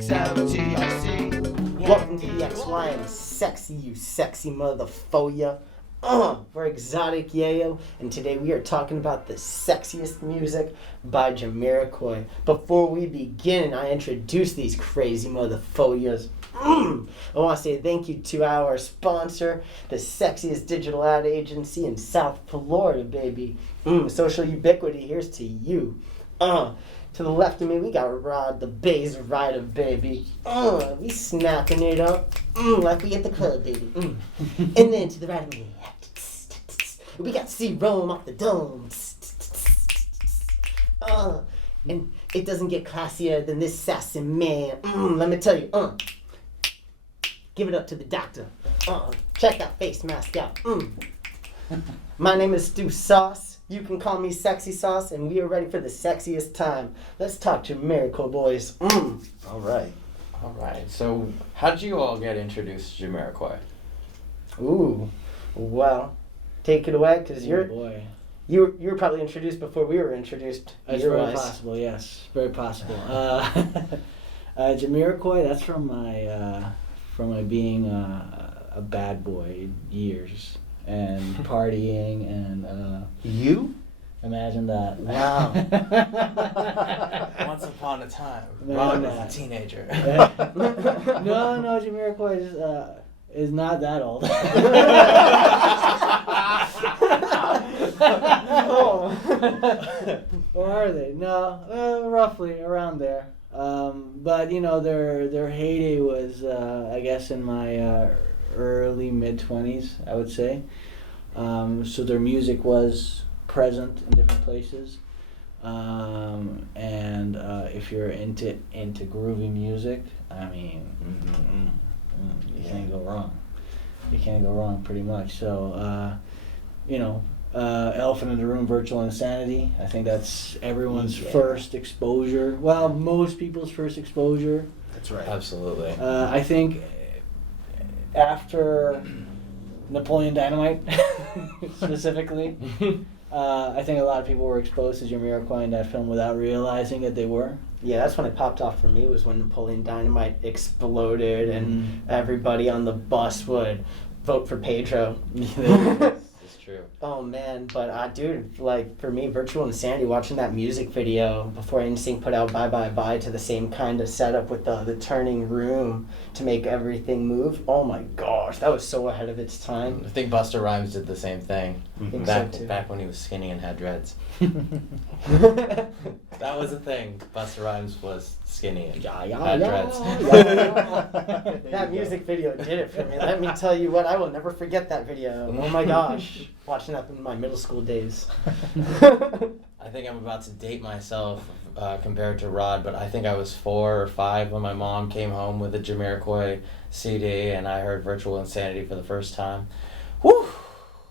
XMTIC. Welcome to the XY and sexy, you sexy motherfucker. We're Exotic Yeyo, and today we are talking about the sexiest music by Jamiroquai. Before we begin and I introduce these crazy motherfuckers, I want to say thank you to our sponsor, the sexiest digital ad agency in South Florida, baby. Social ubiquity, here's to you. To the left of me, we got Rod, the bass rider, baby. We snapping it up, like we at the club, baby. And then to the right of me, we got C-Rome off the dome. And it doesn't get classier than this sassy man. Let me tell you, give it up to the doctor. Check that face mask out. My name is Stu Sauce. You can call me Sexy Sauce, and we are ready for the sexiest time. Let's talk Jamiroquai, boys. All right. So, how'd you all get introduced to Jamiroquai? Well, take it away, because boy. you were probably introduced before we were introduced. It's very possible, yes. Very possible. Jamiroquai, that's from my being a bad boy years. And partying and You? Imagine that. Wow. Once upon a time, Ron was a teenager. No, Jamiroquai is not that old. Or are they? No, roughly around there. But you know, their heyday was, I guess, in my early mid-20s, I would say. So their music was present in different places. And if you're into groovy music, I mean, you can't go wrong. You can't go wrong, pretty much. So, Elephant in the Room, Virtual Insanity. I think that's everyone's first exposure. Well, most people's first exposure. That's right. Absolutely. I think after Napoleon Dynamite, specifically, I think a lot of people were exposed to Jamiroquai in that film without realizing that they were. Yeah, that's when it popped off for me, was when Napoleon Dynamite exploded and everybody on the bus would vote for Pedro. It's true. Oh man, but dude, like for me, Virtual Insanity, watching that music video before NSYNC put out Bye Bye Bye to the same kind of setup with the turning room to make everything move. Oh my gosh, that was so ahead of its time. I think Busta Rhymes did the same thing. I think Back so too. back when he was skinny and had dreads. That was a thing. Busta Rhymes was skinny and had dreads. That music video did it for me. Let me tell you what, I will never forget that video. Oh my gosh, watching that in my middle school days. I think I'm about to date myself compared to Rod, but I think I was 4 or 5 when my mom came home with a Jamiroquai CD and I heard Virtual Insanity for the first time. Whew!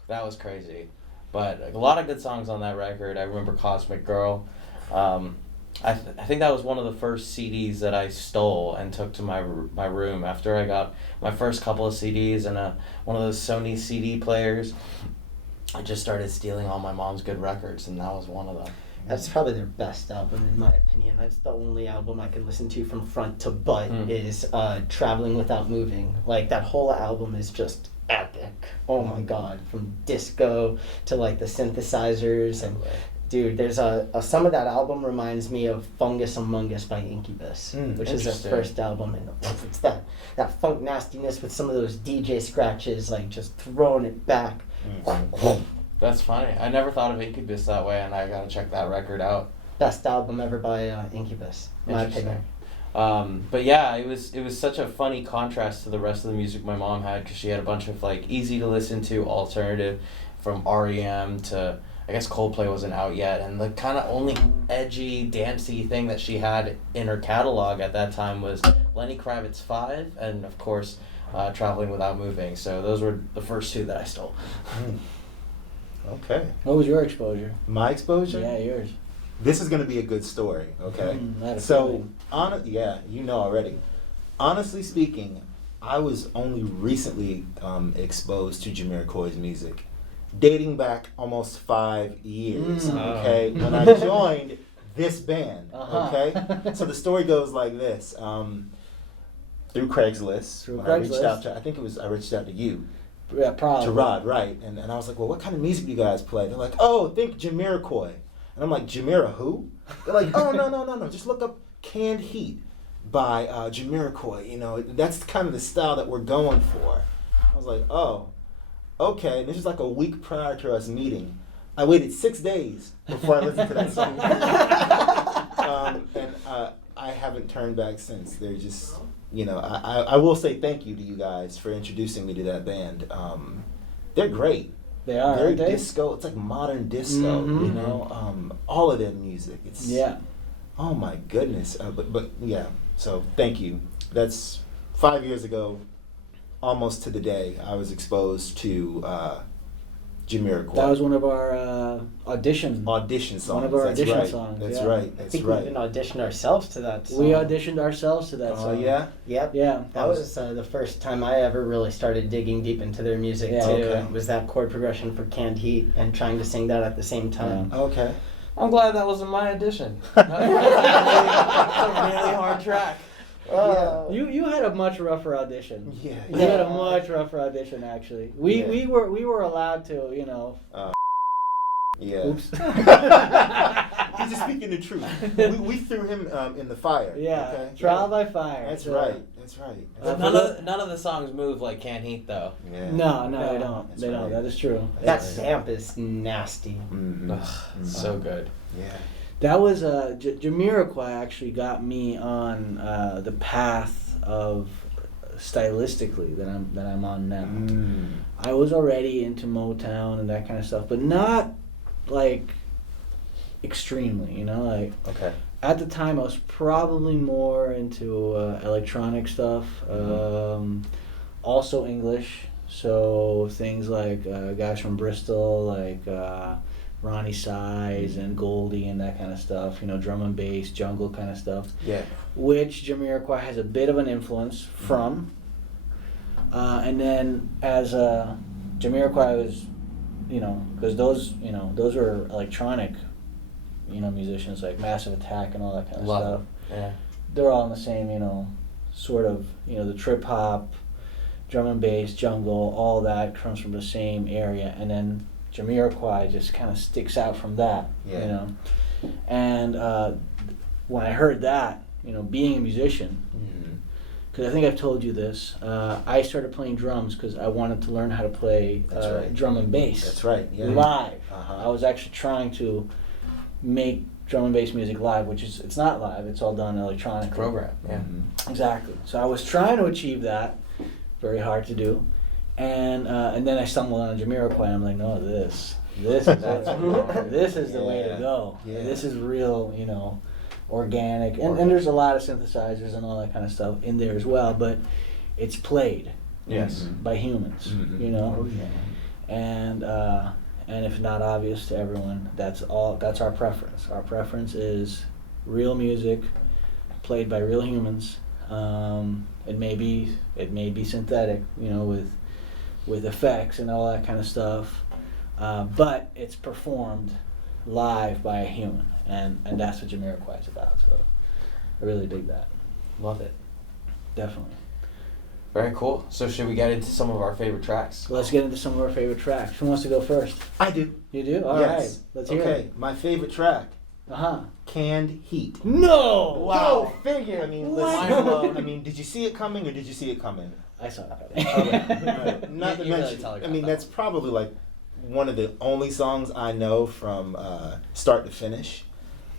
That was crazy. But a lot of good songs on that record. I remember Cosmic Girl. I think that was one of the first CDs that I stole and took to my room after I got my first couple of CDs and one of those Sony CD players. I just started stealing all my mom's good records, and that was one of them. That's probably their best album, in my opinion. That's the only album I can listen to from front to butt is Traveling Without Moving. Like, that whole album is just epic. Oh my god. From disco to, like, the synthesizers. And, dude, there's some of that album reminds me of Fungus Among Us by Incubus, which is their first album. And it's that funk nastiness with some of those DJ scratches, like, just throwing it back. That's funny. I never thought of Incubus that way, and I gotta check that record out. Best album ever by Incubus, in my opinion. But yeah, it was such a funny contrast to the rest of the music my mom had, because she had a bunch of like easy to listen to alternative, from REM to, I guess Coldplay wasn't out yet, and the kind of only edgy, dancey thing that she had in her catalog at that time was Lenny Kravitz 5, and of course Traveling Without Moving. So those were the first 2 that I stole. Okay. What was your exposure? My exposure? Yeah, yours. This is going to be a good story, okay? So, you know already. Honestly speaking, I was only recently exposed to Jamiroquai's music, dating back almost 5 years, okay? When I joined this band. Uh-huh. Okay, so the story goes like this. Through Craigslist, Through when I reached Craigslist. out to, I think I reached out to you, Yeah, probably. to Rod, right? And I was like, well, what kind of music do you guys play? They're like, oh, think Jamiroquai. And I'm like, Jamira who? They're like, oh, no, just look up Canned Heat by Jamiroquai. You know, that's kind of the style that we're going for. I was like, oh, okay. And this was like a week prior to us meeting. I waited 6 days before I listened to that song. And I haven't turned back since. They're just, you know, I will say thank you to you guys for introducing me to that band. They're great. They are, Very aren't they? disco. It's like modern disco, Mhm. you know. All of their music. It's Yeah. Oh my goodness. But yeah. So thank you. That's 5 years ago, almost to the day. I was exposed to Jamiroquai. That was one of our audition songs. One of our That's audition right. songs, That's yeah. right. I That's think right. we even auditioned ourselves to that song. We auditioned ourselves to that Oh song. yeah. Yep. Yeah. That was the first time I ever really started digging deep into their music Yeah. too. Okay. Was that chord progression for Canned Heat and trying to sing that at the same time. Okay. I'm glad that wasn't my audition. That's a really hard track. You had a much rougher audition. Yeah. You had a much rougher audition actually. We were allowed to, you know. Yeah. Oops. He's just speaking the truth. We threw him in the fire. Yeah. Okay? Trial by fire. That's So- right. That's right. None of the songs move like Canned Heat though. Yeah. No, No, they don't. that's They don't. right. That is true. That That's right. samp is nasty. Mm-hmm. Ugh, so good. Yeah. That was Jamiroquai actually got me on the path of stylistically that I'm on now. Mm. I was already into Motown and that kind of stuff, but not like extremely, you know, like Okay. at the time I was probably more into electronic stuff, also English, so things like guys from Bristol like Ronnie Size and Goldie and that kind of stuff, you know, drum and bass, jungle kind of stuff, Yeah. which Jamiroquai has a bit of an influence from. And then as Jamiroquai was, you know, because those were electronic, you know, musicians like Massive Attack and all that kind of Love stuff. it. Yeah. They're all in the same, you know, sort of, you know, the trip hop, drum and bass, jungle, all that comes from the same area. And then Jamiroquai just kind of sticks out from that, Yeah. you know. And when I heard that, you know, being a musician, Mm-hmm. because I think I've told you this, I started playing drums because I wanted to learn how to play That's right. drum and bass That's right. Yeah. live. Uh-huh. I was actually trying to make drum and bass music live, which is, it's not live, it's all done electronically. Program. Yeah. Mhm. Exactly. So I was trying to achieve that, very hard to do, and then I stumbled on Jamiroquai, and I'm like, no, this is it. This is the way to Yeah. go. Yeah. This is real, you know, organic, and there's a lot of synthesizers and all that kind of stuff in there as well, but it's played Yes. Mhm. by humans, Mhm. you know, Oh, yeah. and if not obvious to everyone, that's our preference. Our preference is real music played by real humans. It may be synthetic, you know, with effects and all that kind of stuff, but it's performed live by a human, and that's what Jamiroquai is about. So I really dig that. Love it. Definitely. Very cool. So should we get into some of our favorite tracks? So let's get into some of our favorite tracks. Who wants to go first? I do. You do? All right. Yes. Let's hear Okay. it. My favorite track, Uh-huh. Canned Heat. No! Wow. Go figure. I mean, What? listen. Mind blown. I mean, did you see it coming or did you see it coming? I saw it Okay. coming. Not to You really mention, tell her I mean, about that's probably like one of the only songs I know from start to finish.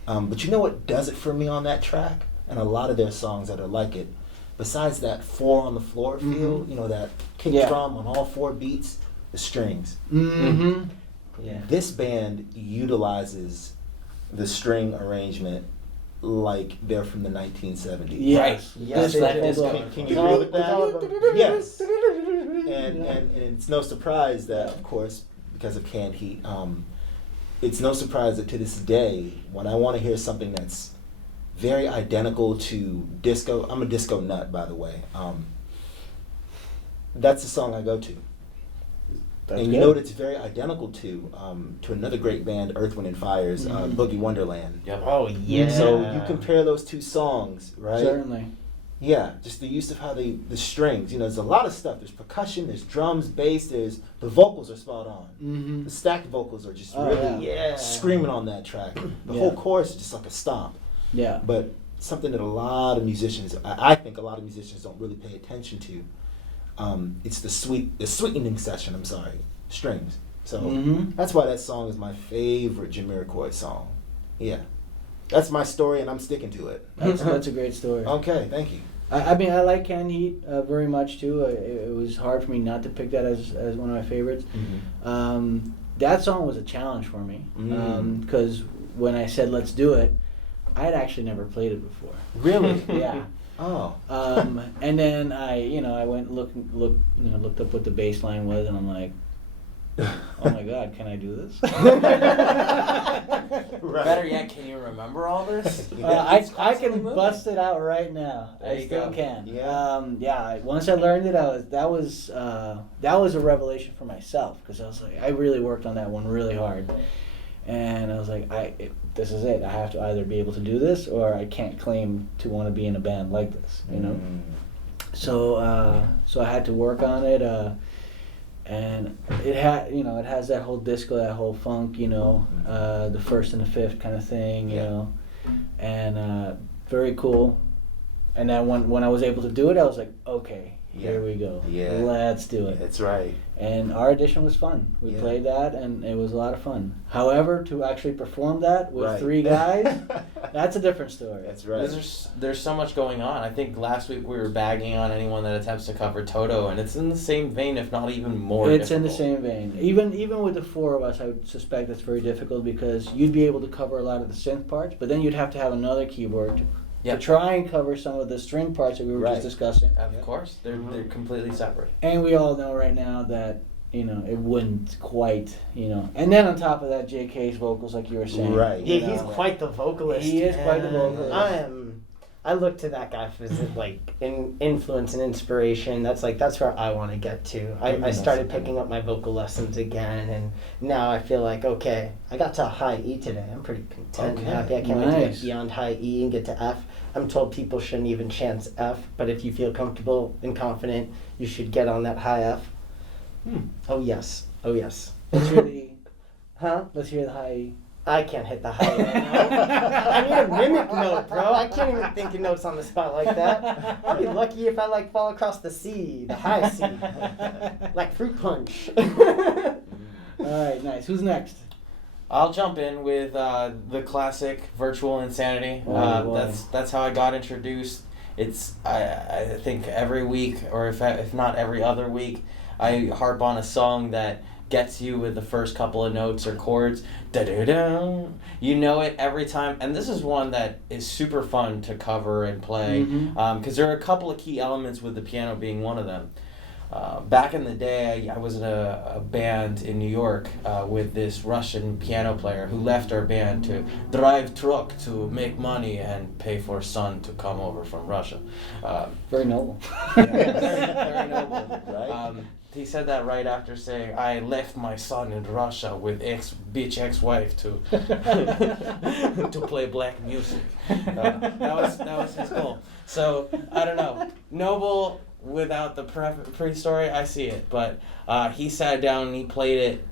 But you know what does it for me on that track? And a lot of their songs that are like it, besides that 4 on the floor feel, Mhm. you know, that kick Yeah. drum on all 4 beats, the strings. Mm-hmm. Yeah. This band utilizes the string arrangement like they're from the 1970s. Yes. Yes, This that is is full good. of- Can you agree with It's all about- that? Yes. Yeah. And it's no surprise that, of course, because of Canned Heat, it's no surprise that to this day, when I want to hear something that's very identical to disco, I'm a disco nut, by the way. That's the song I go to. And you know what it's very identical to another great band, Earth, Wind and Fire's Boogie Wonderland. Yep. Oh yeah. So you compare those two songs, right? Certainly. Yeah, just the use of how the strings, there's a lot of stuff. There's percussion, there's drums, bass, the vocals are spot on. Mm-hmm. The stacked vocals are just Oh, really yeah. screaming on that track. The whole chorus is just like a stomp. Yeah. But something that a lot of musicians, I think a lot of musicians don't really pay attention to. It's the sweetening section, strings. So that's why that song is my favorite Jamiroquai song. Yeah. That's my story and I'm sticking to it. That's a great story. Okay, thank you. I mean, I like Canned Heat very much too. It was hard for me not to pick that as one of my favorites. That song was a challenge for me because when I said let's do it, I had actually never played it before. Really? Yeah. Oh. And then I went looked up what the bass line was, and I'm like, oh my God, can I do this? Right. Better yet, can you remember all this? I can bust it out right now. There I you still go. can. Yeah. Once I learned it, that was a revelation for myself because I was like, I really worked on that one really hard, and I was like, this is it. I have to either be able to do this or I can't claim to want to be in a band like this. So I had to work on it. And it has that whole disco, that whole funk, the first and the fifth kind of thing, you know, and very cool. And then when I was able to do it, I was like, okay, here we go. Yeah. Let's do it. That's right. And our audition was fun. We played that, and it was a lot of fun. However, to actually perform that with 3 guys, that's a different story. That's right. There's so much going on. I think last week we were bagging on anyone that attempts to cover Toto, and it's in the same vein, if not even more It's difficult. in the same vein. Even with the 4 of us, I would suspect that's very difficult because you'd be able to cover a lot of the synth parts, but then you'd have to have another keyboard to try and cover some of the string parts that we were just discussing. Of course, they're completely separate. And we all know right now that it wouldn't quite, And then on top of that, JK's vocals, like you were saying. Right. Yeah, he's quite the vocalist. He is quite the vocalist. I look to that guy for influence and inspiration. That's where I want to get to. I started picking up my vocal lessons again, and now I feel like, okay, I got to a high E today. I'm pretty content and happy. I can't wait to get beyond high E and get to F. I'm told people shouldn't even chance F, but if you feel comfortable and confident, you should get on that high F. Oh yes. Let's hear the Huh? Let's hear the high E. I can't hit the high right now. I need a mimic note, bro. I can't even think of notes on the spot like that. I'll be lucky if I fall across the C, the high C, like fruit punch. All right, nice. Who's next? I'll jump in with the classic Virtual Insanity. That's how I got introduced. It's I think every week, or if not every other week, I harp on a song that gets you with the first couple of notes or chords. Da-da-da. You know it every time. And this is one that is super fun to cover and play because there are a couple of key elements with the piano being one of them. Back in the day, I was in a band in New York with this Russian piano player who left our band to drive truck to make money and pay for son to come over from Russia. Very noble. Very noble. Right? He said that right after saying, "I left my son in Russia with ex-wife to to play black music." That was his goal. So I don't know, noble without the pre-story. I see it, but he sat down and he played it.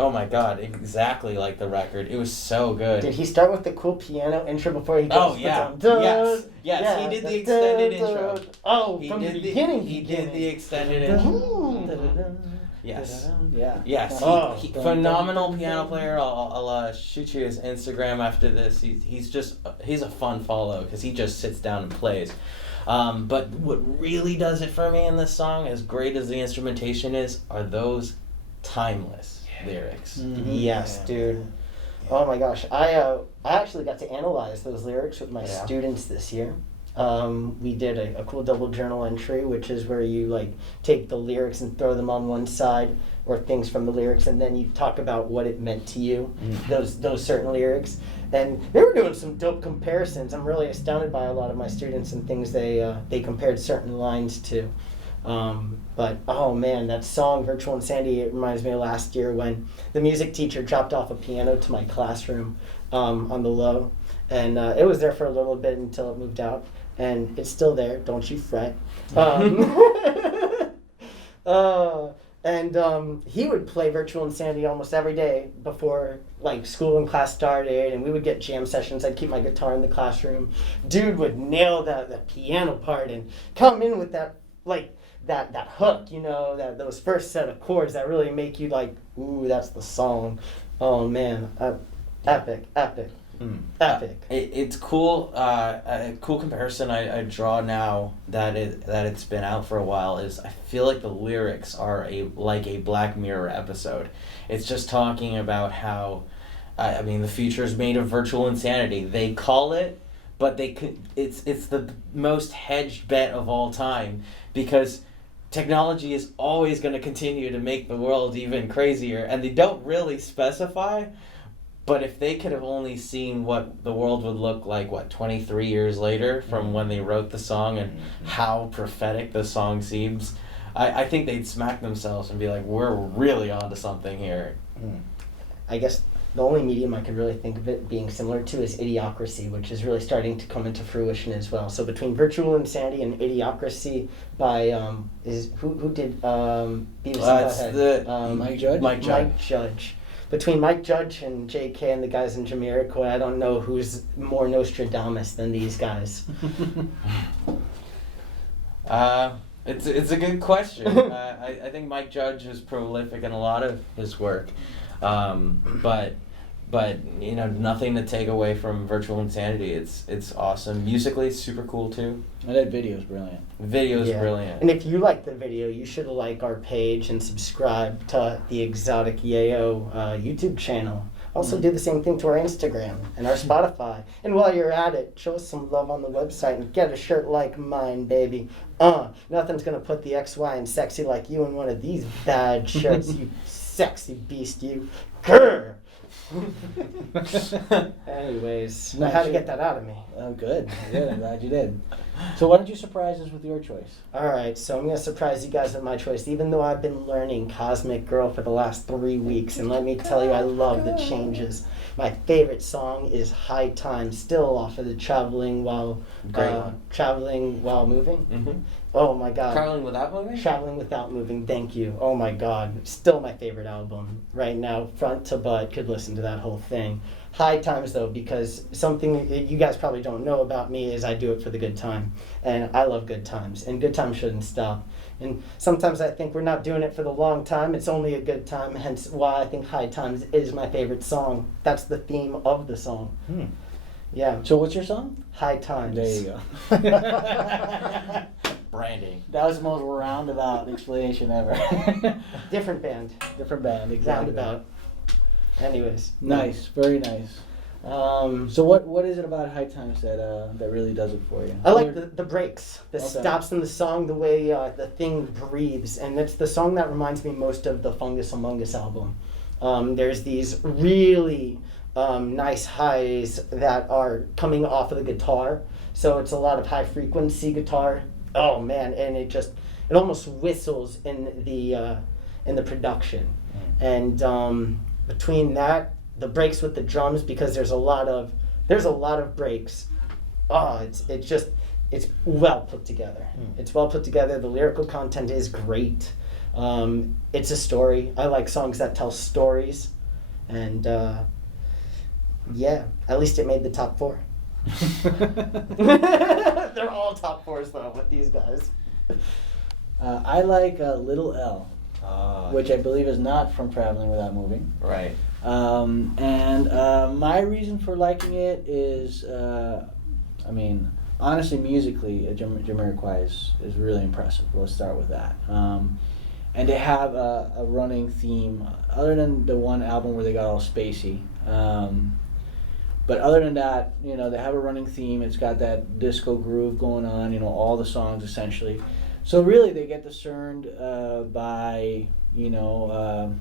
Oh my God, exactly like the record. It was so good. Did he start with the cool piano intro before he goes? Oh yeah, yes. He did the extended intro. Oh, from the beginning. He did the extended intro. Yes. Yeah. Yes. Oh. Phenomenal piano player. I'll shoot you his Instagram after this. He's a fun follow because he just sits down and plays. But what really does it for me in this song, as great as the instrumentation is, are those timeless lyrics. Yes, dude. Oh my gosh, I actually got to analyze those lyrics with my students this year. We did a cool double journal entry, which is where you take the lyrics and throw them on one side, or things from the lyrics, and then you talk about what it meant to you, those certain lyrics. And they were doing some dope comparisons. I'm really astounded by a lot of my students and things they compared certain lines to. But oh man, that song Virtual Insanity, it reminds me of last year when the music teacher dropped off a piano to my classroom on the low, and it was there for a little bit until it moved out, and it's still there, don't you fret. He would play Virtual Insanity almost every day before like school and class started, and we would get jam sessions. I'd keep my guitar in the classroom. Dude would nail the piano part and come in with that like that hook, you know, those first set of chords that really make you like, ooh, that's the song. Oh man, epic. Epic. It's cool. A cool comparison I draw now that it's been out for a while is I feel like the lyrics are like a Black Mirror episode. It's just talking about how, I mean, the future is made of virtual insanity. They call it, but it's the most hedged bet of all time because technology is always going to continue to make the world even crazier, and they don't really specify. But if they could have only seen what the world would look like, 23 years later from when they wrote the song and how prophetic the song seems, I think they'd smack themselves and be like, we're really onto something here. I guess the only medium I could really think of it being similar to is Idiocracy, which is really starting to come into fruition as well. So between Virtual Insanity and Idiocracy by, who did Beavis and Butthead? Mike Judge? Mike Judge. Between Mike Judge and J.K. and the guys in Jamiroquai, I don't know who's more Nostradamus than these guys. It's a good question. I think Mike Judge is prolific in a lot of his work, but you know, nothing to take away from Virtual Insanity. It's awesome. Musically, it's super cool too. And that video's brilliant. Video's brilliant. And if you like the video, you should like our page and subscribe to the Exotic Yeyo YouTube channel. Also do the same thing to our Instagram and our Spotify. And while you're at it, show us some love on the website and get a shirt like mine, baby. Nothing's gonna put the XY and sexy like you in one of these bad shirts, you sexy beast, you. Grr! Anyways, I had to get that out of me. Oh, good. Good. I'm glad you did. So why don't you surprise us with your choice? Alright, so I'm going to surprise you guys with my choice, even though I've been learning Cosmic Girl for the last 3 weeks, and let me tell you, I love the changes. My favorite song is High Time, still off of the Traveling While Moving. Mm-hmm. Oh my god. Traveling Without Moving? Traveling Without Moving, thank you. Oh my god. Still my favorite album. Right now, front to butt, could listen to that whole thing. High Times though, because something you guys probably don't know about me is I do it for the good time. And I love good times. And good times shouldn't stop. And sometimes I think we're not doing it for the long time. It's only a good time, hence why I think High Times is my favorite song. That's the theme of the song. Yeah. So what's your song? High Times. There you go. Branding. That was the most roundabout explanation ever. Different band. Different band, exactly. Roundabout. Anyways. Nice, very nice. So what is it about High Times that really does it for you? I like the breaks, the Okay. stops in the song, the way the thing breathes, and it's the song that reminds me most of the Fungus Among Us album. There's these really nice highs that are coming off of the guitar, so it's a lot of high frequency guitar. Oh man, and it almost whistles in the production, and between that, the breaks with the drums, because there's a lot of breaks. Oh, it's well put together. It's well put together. The lyrical content is great. It's a story. I like songs that tell stories, and yeah, at least it made the top 4. They're all top 4s though with these guys. I like Little L, which I believe is not from Traveling Without Moving. Right. And my reason for liking it is, I mean, honestly, musically, Jamiroquai is really impressive. Let's start with that. And they have a running theme, other than the one album where they got all spacey. But other than that, you know, they have a running theme. It's got that disco groove going on, you know, all the songs essentially. So really they get discerned by, you know,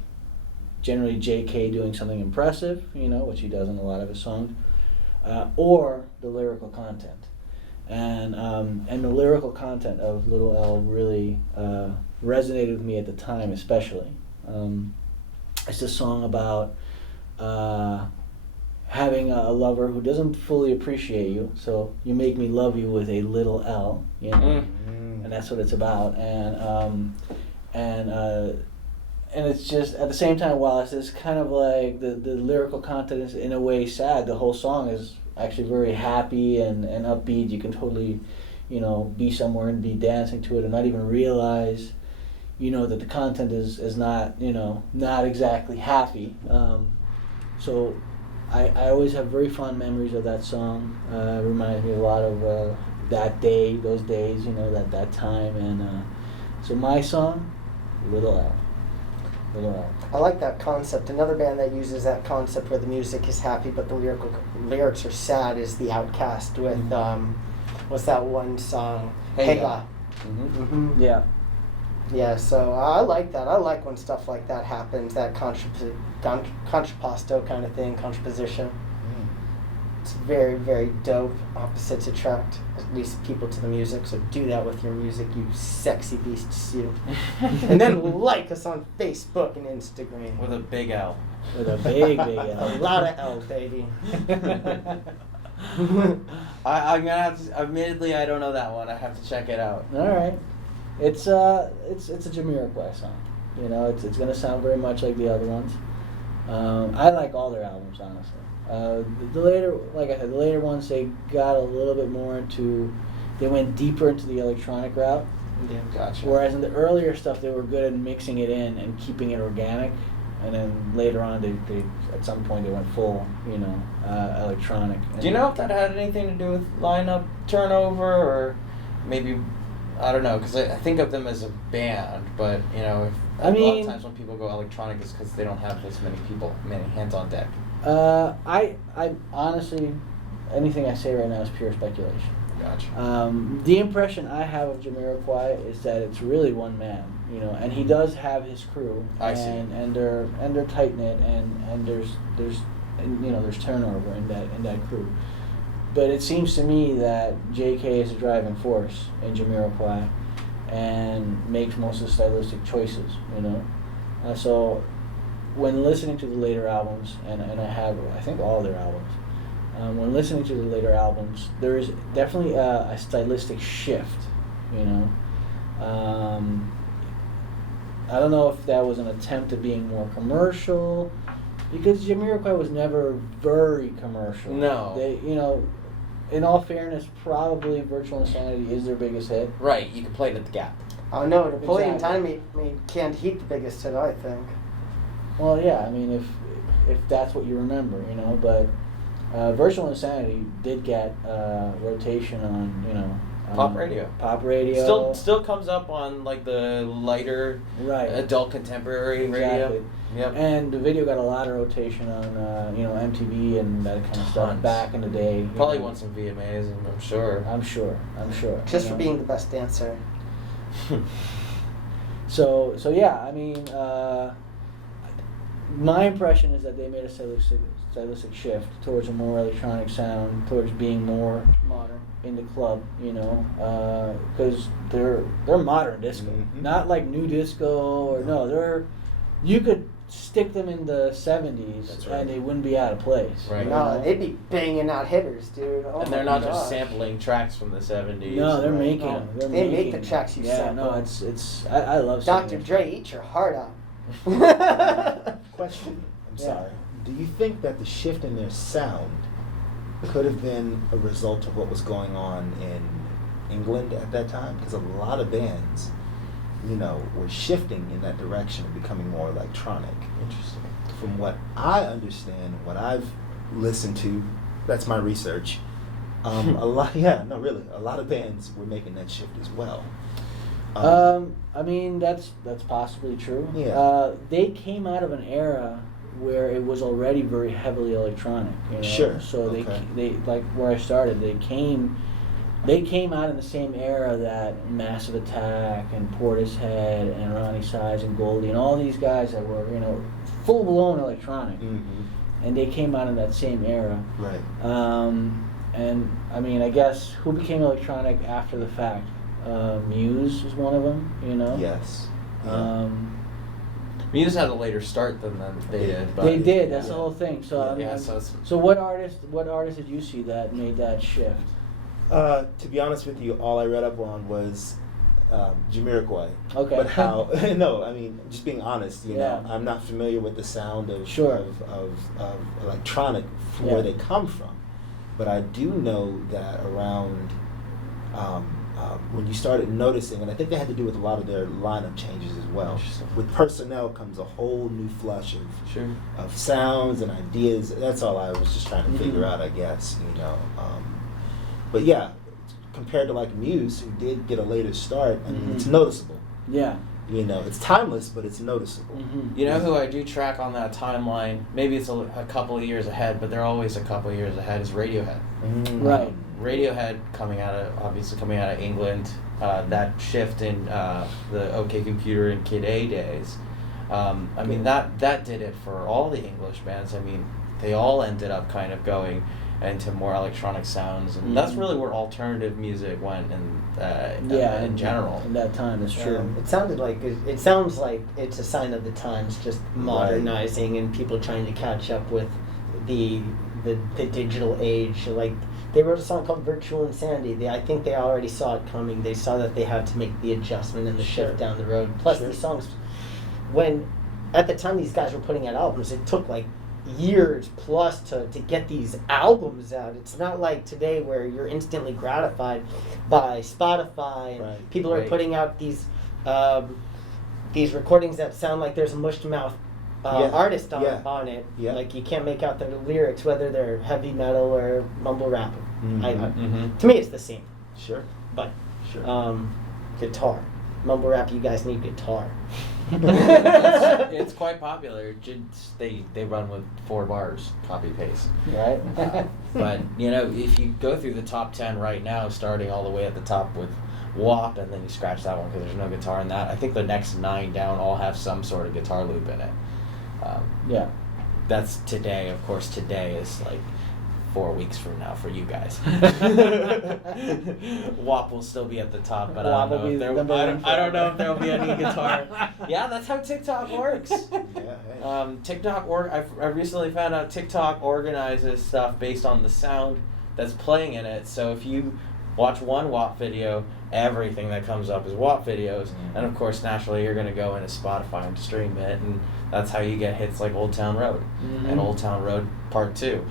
generally J.K. doing something impressive, you know, which he does in a lot of his songs, or the lyrical content. and the lyrical content of Little L really resonated with me at the time, especially. It's a song about having a lover who doesn't fully appreciate you, so you make me love you with a little L, you know, and that's what it's about. And it's just, at the same time, while it's kind of like the lyrical content is in a way sad, the whole song is actually very happy and upbeat. You can totally, you know, be somewhere and be dancing to it and not even realize, you know, that the content is not, you know, not exactly happy. So I always have very fond memories of that song. It reminds me a lot of that day, those days, you know, that time. And so my song, Little L. Little L. I like that concept. Another band that uses that concept where the music is happy but the lyrics are sad is The Outcast with what's that one song? Hey Ya. Yeah. Yeah, so I like that. I like when stuff like that happens, that contrapposto kind of thing, contraposition. It's very, very dope. Opposites attract, at least people to the music, so do that with your music, you sexy beasts, you. And then like us on Facebook and Instagram. With a big L. With a big L. A lot of L, baby. I'm gonna have to, admittedly, I don't know that one. I have to check it out. All right. It's a Jamiroquai song. You know, it's gonna sound very much like the other ones. I like all their albums, honestly. The later, like I said, the later ones, they got a little bit more into, they went deeper into the electronic route. Yeah, Gotcha. Whereas in the earlier stuff, they were good at mixing it in and keeping it organic. And then later on, they at some point they went full, you know, electronic. Do you know if that had anything to do with lineup turnover, or maybe, I don't know, because I think of them as a band, but, you know, if, a lot of times when people go electronic, it's because they don't have as many hands on deck. I honestly, anything I say right now is pure speculation. Gotcha. The impression I have of Jamiroquai is that it's really one man, you know, and he does have his crew. I see. And they're tight knit, and there's you know, there's turnover in that crew. But it seems to me that J.K. is a driving force in Jamiroquai and makes most of the stylistic choices, you know. So when listening to the later albums, and I have, I think, all their albums, when listening to the later albums, there is definitely a stylistic shift, you know. I don't know if that was an attempt at being more commercial, because Jamiroquai was never very commercial. No. They, you know, in all fairness, probably Virtual Insanity is their biggest hit. Right, you can play it at the Gap. Oh no, Napoleon Exactly. Time made Canned Heat the biggest hit, I think. Well, yeah, I mean, if that's what you remember, you know, but Virtual Insanity did get rotation on, you know, Pop radio. Pop radio. Still comes up on like the lighter Right. adult contemporary radio. Exactly. Yep. And the video got a lot of rotation on, you know, MTV and that kind of stuff Tons. back in the day. you Probably know. won some VMAs, I'm sure. I'm sure. Just you for know. being the best dancer. So yeah, I mean, my impression is that they made a stylistic shift towards a more electronic sound, towards being more modern in the club, you know, because they're modern disco, not like new disco or you could stick them in the 70s That's right. and they wouldn't be out of place. Right. you No, know? they'd be banging out hitters, dude. Oh And my they're not gosh. just sampling tracks from the 70s. No, they're right? making No, them. They're they make making the tracks you yeah, sample. no, it's I love Dr. singing. Dre, eat your heart out. Question. I'm Yeah. sorry. Do you think that the shift in their sound could have been a result of what was going on in England at that time? Because a lot of bands, you know, were shifting in that direction of becoming more electronic. Interesting. From what I understand, what I've listened to, that's my research. A lot of bands were making that shift as well. I mean, that's possibly true. Yeah. They came out of an era where it was already very heavily electronic. You know? Sure. So Okay. they like where I started. They came out in the same era that Massive Attack and Portishead and Ronnie Size and Goldie and all these guys that were, you know, full blown electronic, Mm-hmm. and they came out in that same era. Right. And I mean, I guess who became electronic after the fact? Muse was one of them, you know. Yes. Yeah. Muse had a later start than they did. But They did. That's the whole thing. So I mean, yeah, so so what artist did you see that made that shift? To be honest with you, all I read up on was Jamiroquai. Okay. But how? No, I mean, just being honest. You Yeah. know, I'm not familiar with the sound of Sure. of electronic from Yeah. where they come from, but I do know that around when you started noticing, and I think they had to do with a lot of their lineup changes as well. Interesting. With personnel comes a whole new flush Sure. of sounds and ideas. That's all I was just trying to figure Mhm. out, I guess. You know, but yeah, compared to like Muse, who did get a later start, I mean, it's Mhm. noticeable. Yeah. You know, it's timeless, but it's noticeable. Mm-hmm. You know who I do track on that timeline? Maybe it's a couple of years ahead, but they're always a couple of years ahead. Is Radiohead. Right. Radiohead coming out of England. That shift in the OK Computer and Kid A days. I mean that did it for all the English bands. I mean they all ended up kind of going into more electronic sounds, and that's really where alternative music went in general. In that time, it's true. It sounded like it sounds like it's a sign of the times, just modernizing and people trying to catch up with the digital age. Like they wrote a song called "Virtual Insanity." I think they already saw it coming. They saw that they had to make the adjustment and the shift down the road. Plus, the songs, when at the time these guys were putting out albums, it took like years plus to get these albums out. It's not like today where you're instantly gratified by Spotify and people are putting out these recordings that sound like there's a mushed mouth artist on it. Yeah. Like you can't make out the lyrics whether they're heavy metal or mumble rap. Mhm. To me it's the same. Sure. But Sure. guitar. Mumble rap, you guys need guitar. It's quite popular. They run with 4 bars, copy paste. Right. But you know, if you go through the top 10 right now, starting all the way at the top with WAP, and then you scratch that one because there's no guitar in that. I think the next 9 down all have some sort of guitar loop in it. Yeah. That's today. Of course, today is like 4 weeks from now for you guys. WAP will still be at the top, but I don't know if there'll be any guitar. Yeah, that's how TikTok works. TikTok I recently found out TikTok organizes stuff based on the sound that's playing in it. So if you watch one WAP video, everything that comes up is WAP videos, and of course naturally you're gonna go into Spotify and stream it, and that's how you get hits like Old Town Road and Old Town Road Part 2,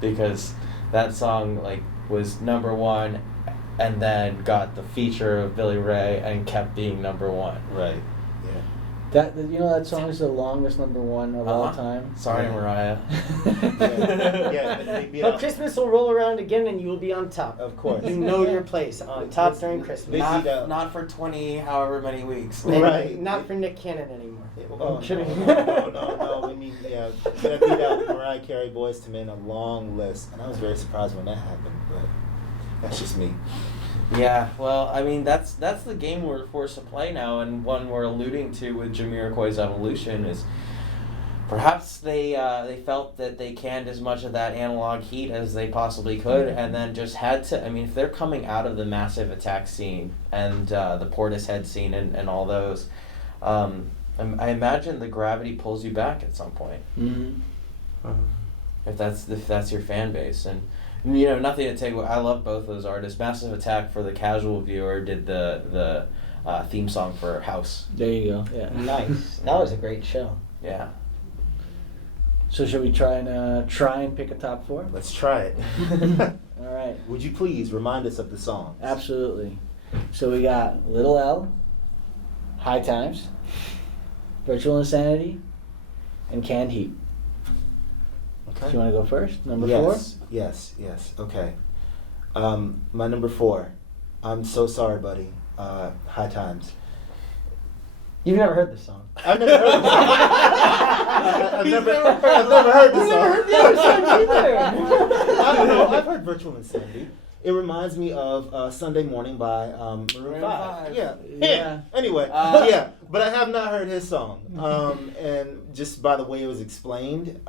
because that song like was number 1, and then got the feature of Billy Ray and kept being number 1. Right. That that song is the longest number 1 of all time. Sorry, Mariah. But Christmas will roll around again and you will be on top. Of course. You know your place on top during Christmas. Not for 20 however many weeks. Right. Not for Nick Cannon anymore. I'm kidding. No. We mean, that beat out Mariah Carey, Boyz II Men, a long list, and I was very surprised when that happened. But that's just me. Yeah, well, I mean that's the game we're forced to play now, and one we're alluding to with Jamiroquai's evolution is perhaps they felt that they canned as much of that analog heat as they possibly could, and then just had to. I mean, if they're coming out of the Massive Attack scene and the Portishead scene and all those, I imagine the gravity pulls you back at some point. Mm-hmm. If that's your fan base. And you know, nothing to take away. I love both those artists. Massive Attack, for the casual viewer, did the theme song for House. There you go. Yeah. Nice. That was a great show. Yeah. So should we try and pick a top 4? Let's try it. All right. Would you please remind us of the song? Absolutely. So we got Little L, High Times, Virtual Insanity, and Canned Heat. Okay. Do you want to go first? Number 4? Yes. Okay. My number 4. I'm so sorry, buddy. High Times. You've never heard this song. I've never heard the song. I've never heard the song. You've never heard the other song either. I don't know. I've heard Virtual Insanity. It reminds me of Sunday Morning by Maroon 5. Yeah. Yeah. Anyway, yeah, but I have not heard his song. And just by the way it was explained,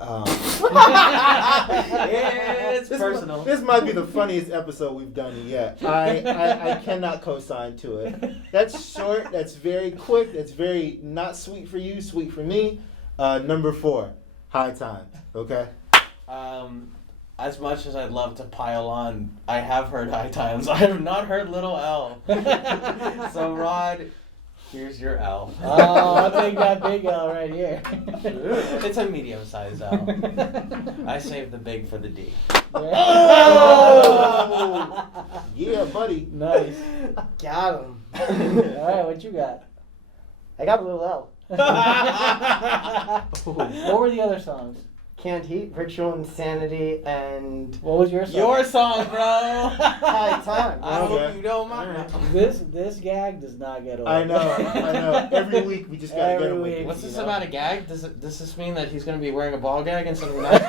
It's personal. This might be the funniest episode we've done yet. I cannot co-sign to it. That's short. That's very quick. That's very not sweet for you, sweet for me. Number 4, High Times. Okay. As much as I'd love to pile on, I have heard High Times. I have not heard Little L. So Rod, here's your L. Oh, I'll take that big L right here. It's a medium-sized L. I saved the big for the D. Oh! Yeah, buddy. Nice. Got him. All right, what you got? I got a little L. What were the other songs? Canned Heat, Virtual Insanity, and What was your song? Your song, bro. High Times. I hope you don't mind. This gag does not get old. I know. Every week we just gotta Every get away. week. What's you this know? about a gag? Does this mean that he's going to be wearing a ball gag instead of a knife?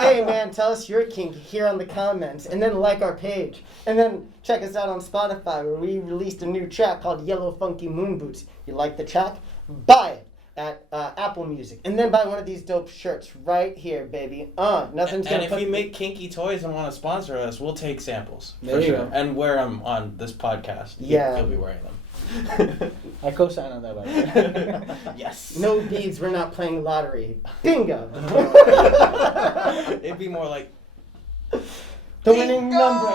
Hey man, tell us your kink here on the comments, and then like our page, and then check us out on Spotify where we released a new track called Yellow Funky Moon Boots. You like the track? Buy it at Apple Music, and then buy one of these dope shirts right here, baby. Nothing's And gonna if put you make kinky toys and want to sponsor us, we'll take samples There for you sure, go. and wear them on this podcast. Yeah. You'll be wearing them. I co-sign on that, by the way. Yes. No beads. We're not playing lottery. Bingo. It'd be more like The winning number.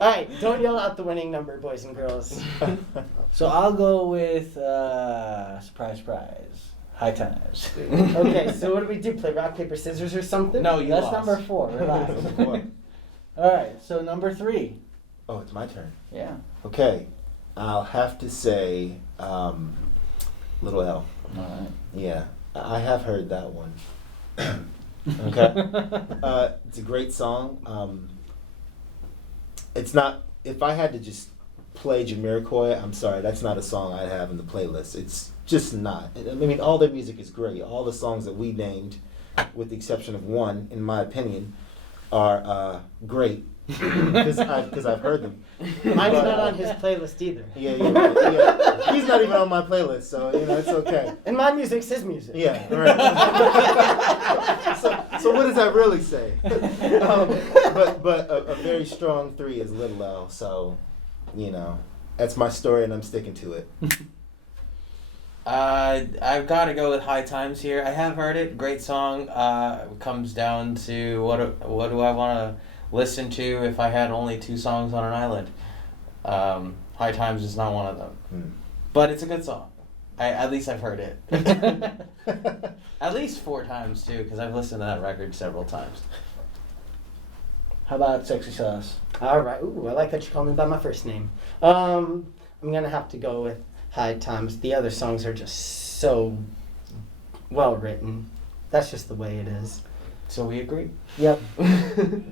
All right, don't yell out the winning number, boys and girls. So I'll go with surprise, surprise, High Times. Okay, so what do we do? Play rock, paper, scissors or something? no, you That's lost. number 4. Relax. Boy. All right, so number 3. Oh, it's my turn. Yeah. Okay, I'll have to say Little L. All right. Yeah, I have heard that one. Okay. It's a great song. It's not, if I had to just play Jamiroquai, I'm sorry, that's not a song I'd have in the playlist. It's just not. I mean, all their music is great. All the songs that we named, with the exception of one, in my opinion, are great because I've heard them. Mine's not on his playlist either. Yeah. He's not even on my playlist, so it's okay. And my music's his music. Yeah, right. so what does that really say? But a very strong 3 is Little L. So, that's my story, and I'm sticking to it. I've got to go with High Times here. I have heard it. Great song. It comes down to what do I want to listen to if I had only 2 songs on an island. High Times is not one of them. But it's a good song. At least I've heard it. At least 4 times, too, because I've listened to that record several times. How about Sexy Sauce? All right. Ooh, I like that you call me by my first name. I'm going to have to go with High Times. The other songs are just so well written. That's just the way it is. So we agree. Yep.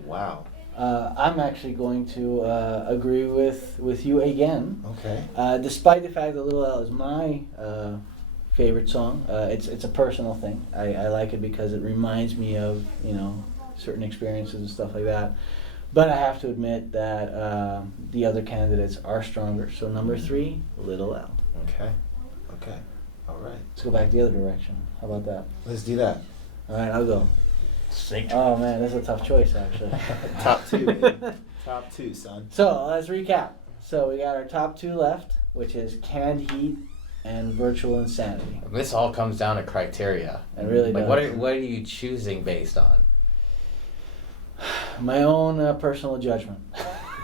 Wow. I'm actually going to agree with you again. Okay. Despite the fact that Little L is my favorite song, it's a personal thing. I like it because it reminds me of certain experiences and stuff like that. But I have to admit that the other candidates are stronger. So number 3, Little L. Okay. All right. Let's go back the other direction. How about that? Let's do that. All right, I'll go. Sing. Oh man, this is a tough choice actually. Top 2, baby. Top 2, son. So let's recap. So we got our top 2 left, which is Canned Heat and Virtual Insanity. This all comes down to criteria. It really Like, does. what are you choosing based on? My own personal judgment.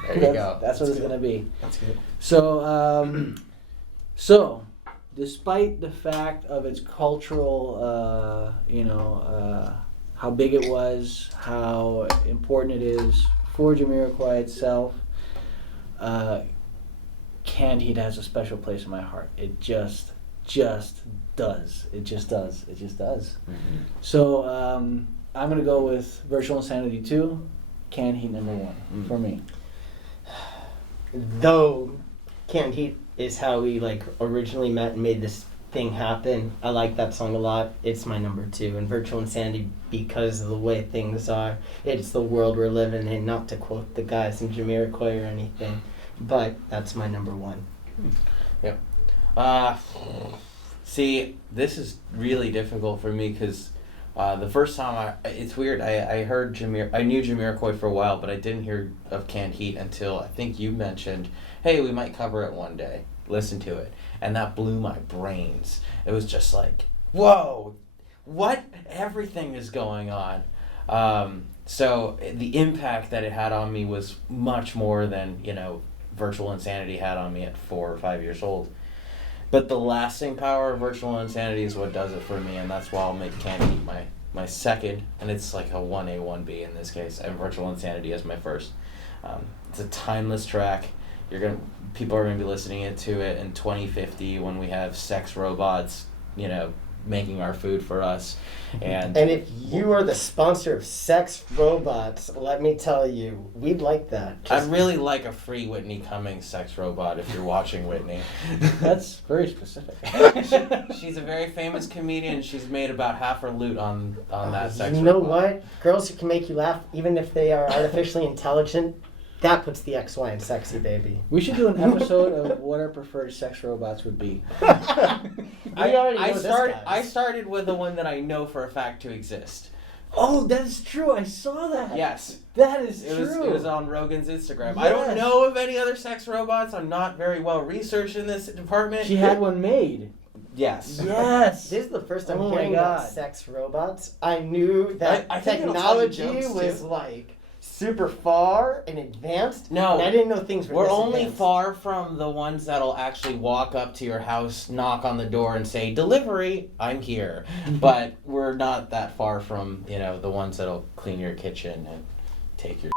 There you go. That's what That's it's good. gonna be. That's good. So, despite the fact of its cultural, how big it was, how important it is for Jamiroquai itself, Canned Heat has a special place in my heart. It just does. It just does. Mm-hmm. So, I'm gonna go with Virtual Insanity 2, Canned Heat number 1 for me. Though Canned Heat is how we originally met and made this thing happen. I like that song a lot. It's my number 2. And Virtual Insanity, because of the way things are. It's the world we're living in, not to quote the guys in Jamiroquai or anything. But that's my number 1. Yep. See, this is really difficult for me because the first time it's weird. I heard I knew Jamiroquai for a while, but I didn't hear of Canned Heat until I think you mentioned, hey, we might cover it one day. Listen to it. And that blew my brains. It was just like, whoa, what? Everything is going on. So the impact that it had on me was much more than, Virtual Insanity had on me at 4 or 5 years old. But the lasting power of Virtual Insanity is what does it for me, and that's why I'll make Canned Heat my second, and it's like a 1A, 1B in this case, and Virtual Insanity is my first. It's a timeless track. People are gonna be listening to it in 2050 when we have sex robots, making our food for us, and if you are the sponsor of sex robots, let me tell you, we'd like that. I'd really like a free Whitney Cummings sex robot if you're watching Whitney. That's very specific. She's a very famous comedian. She's made about half her loot on that sex robot. You know what? Girls who can make you laugh, even if they are artificially intelligent, that puts the XY in sexy, baby. We should do an episode of what our preferred sex robots would be. I started with the one that I know for a fact to exist. Oh, that's true. I saw that. Yes. That is true. It was on Rogan's Instagram. Yes. I don't know of any other sex robots. I'm not very well researched in this department. She had one made. Yes. Yes. This is the first time Oh my hearing about God. sex robots. I knew that I think it'll tell you technology jokes, was too. like super far and advanced. No. And I didn't know things were We're this only advanced. far from the ones that'll actually walk up to your house, knock on the door, and say, "Delivery, I'm here." But we're not that far from, the ones that'll clean your kitchen and take your.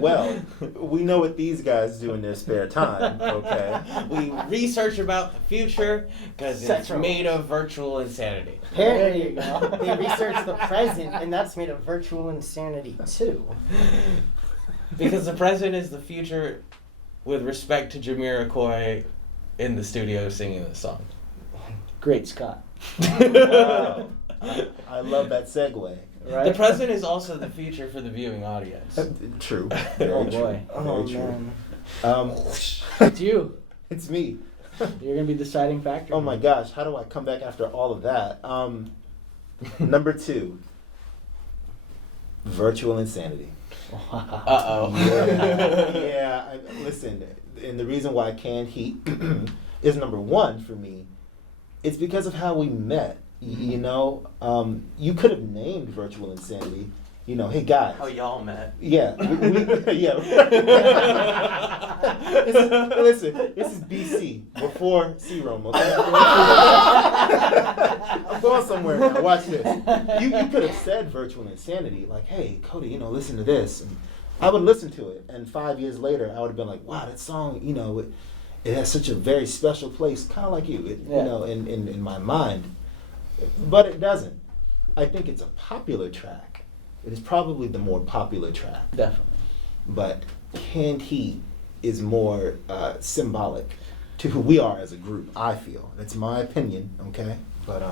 Well, we know what these guys do in their spare time, okay? We research about the future because Sex it's robots. made of virtual insanity. Apparently, There you go. they researched the present, and that's made of virtual insanity too. Because the present is the future with respect to Jamiroquai in the studio singing this song. Great Scott. Wow. I love that segue. Right? The present is also the future for the viewing audience. True. Very Oh true. boy. Oh Very true. man. It's you. It's me. You're gonna be the deciding factor. Oh my gosh, how do I come back after all of that? Number 2, Virtual Insanity. Uh-oh. Yeah. Listen, and the reason why Canned Heat is number 1 for me is because of how we met. You could have named Virtual Insanity. Hey guys. How y'all met. Yeah. Yeah. Listen, this is BC, before C-Rome, okay? I'm going somewhere now. Watch this. You could have said Virtual Insanity, like, hey, Cody, listen to this. And I would listen to it. And 5 years later, I would have been like, wow, that song, it has such a very special place, kind of like you, in my mind. But it doesn't. I think it's a popular track. It is probably the more popular track. Definitely. But Canned Heat is more symbolic to who we are as a group, I feel. That's my opinion, okay? But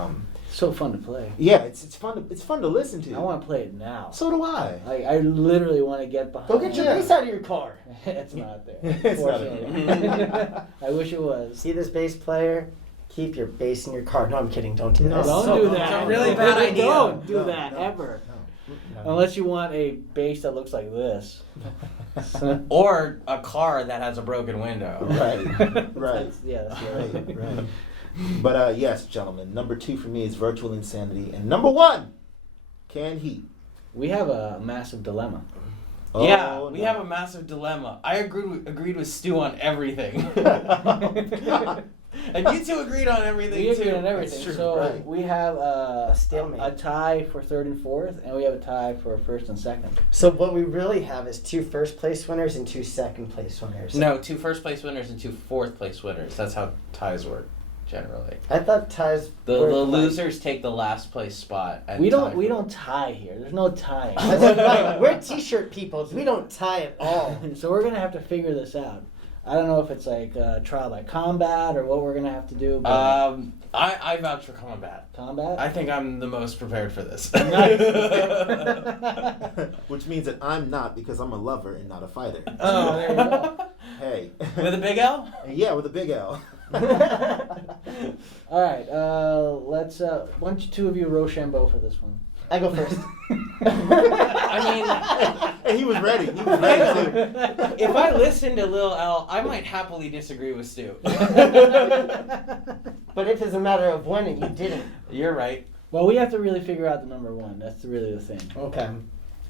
So fun to play. yeah, it's fun to listen to. I want to play it now. So do I. I literally want to get behind. Go get your bass out of your car. It's not there. It's not unfortunately. I wish it was. See this bass player? Keep your bass in your car. No, I'm kidding. Don't do No, that. Don't So- do that. It's a really bad idea. Don't do No, that no, ever. no. Unless you want a bass that looks like this. Or a car that has a broken window. Right, right, That's the other right, right. But yes, gentlemen, number 2 for me is Virtual Insanity, and number 1, Canned Heat. We have a massive dilemma. Yeah, we no. have a massive dilemma. I agreed with Stu on everything. And you two agreed on everything We too. agree on everything. That's true, So right. we have a stalemate. a tie for 3rd and 4th, and we have a tie for 1st and 2nd. So what we really have is 2 first place winners and 2 second place winners. No, 2 first place winners and 2 fourth place winners. That's how ties work, generally. I thought ties. The were like- losers take the last place spot. And We tie don't for- tie here. There's no tying. That's right. We're t-shirt people. We don't tie at all. So we're gonna have to figure this out. I don't know if it's like trial by combat or what we're gonna have to do. But I vouch for combat. combat. I think I'm the most prepared for this. Which means that I'm not, because I'm a lover and not a fighter. Oh, there you go. Hey. With a big L? Yeah, with a big L. All right, let's. Why don't you two of you Rochambeau for this one? I go first. I Hey, he was ready. He was ready too. mean, if I listened to Lil L, I might happily disagree with Stu. But if it's a matter of when and you didn't. You're right. Well, we have to really figure out the number one. That's really the thing. Okay.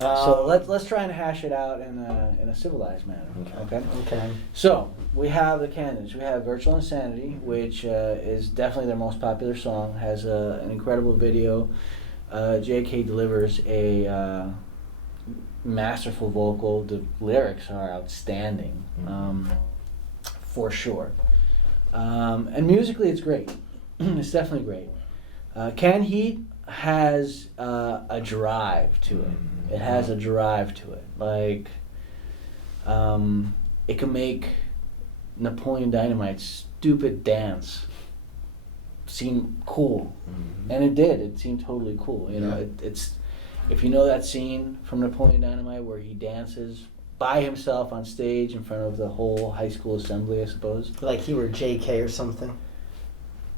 So let's try and hash it out in a civilized manner. Okay. Okay. So we have the candidates. We have Virtual Insanity, which is definitely their most popular song. Has an incredible video. J.K. delivers a masterful vocal. The lyrics are outstanding, for sure. And musically, it's great. It's definitely great. Canned Heat has a drive to it. It has a drive to it. Like, it can make Napoleon Dynamite's stupid dance seem cool, and it did. It seemed totally cool. You know, it's if you know that scene from Napoleon Dynamite where he dances by himself on stage in front of the whole high school assembly, I suppose. Like he were JK or something.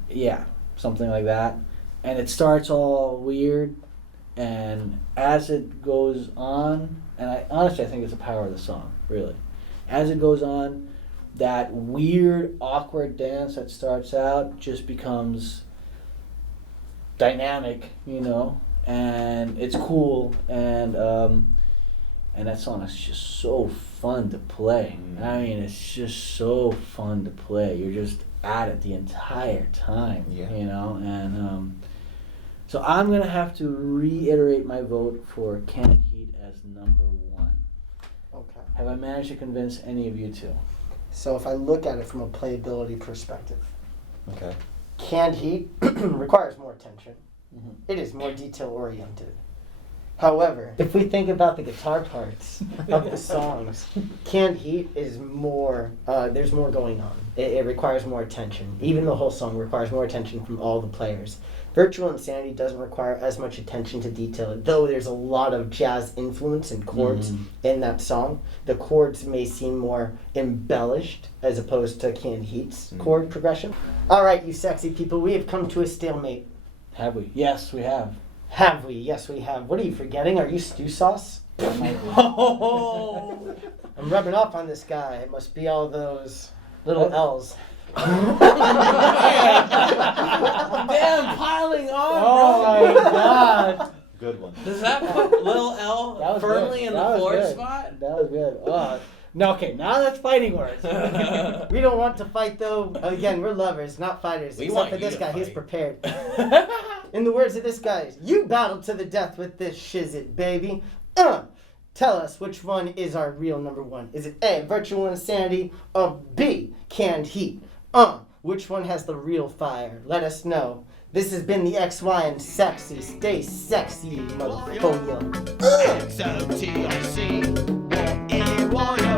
Yeah, something like that. And it starts all weird, and as it goes on, and I honestly think it's the power of the song, really. As it goes on, that weird, awkward dance that starts out just becomes dynamic, you know, and it's cool, and that song is just so fun to play. I mean, it's just so fun to play. You're just at it the entire time, you know, and so I'm gonna have to reiterate my vote for Canned Heat as number one. Okay. Have I managed to convince any of you two? So if I look at it from a playability perspective, Okay. Canned Heat requires more attention. Mhm. It is more detail oriented. However, if we think about the guitar parts of the songs, Canned Heat is more, there's more going on. It requires more attention. Even the whole song requires more attention from all the players. Virtual Insanity doesn't require as much attention to detail, though there's a lot of jazz influence and chords in that song. The chords may seem more embellished as opposed to Canned Heat's chord progression. All right, you sexy people, we have come to a stalemate. Have we? Yes, we have. Have we? Yes, we have. What are you forgetting? Are you stew sauce? Oh. I'm rubbing off on this guy. It must be all those little L's. Damn, piling on, Oh my god. Good one. Does that put Lil L That was firmly good. in That the was fourth good. spot? That was good. Oh. No, okay, now that's fighting words. We don't want to fight though. Again, we're lovers, not fighters. We Except want for you this to guy, he's fight. prepared. In the words of this guy, you battle to the death with this shizzit, baby. Tell us which one is our real number one. Is it A, Virtual Insanity, or B, Canned Heat? Which one has the real fire? Let us know. This has been the XY and Sexy. Stay sexy, motherfucker. XOTOC, warrior.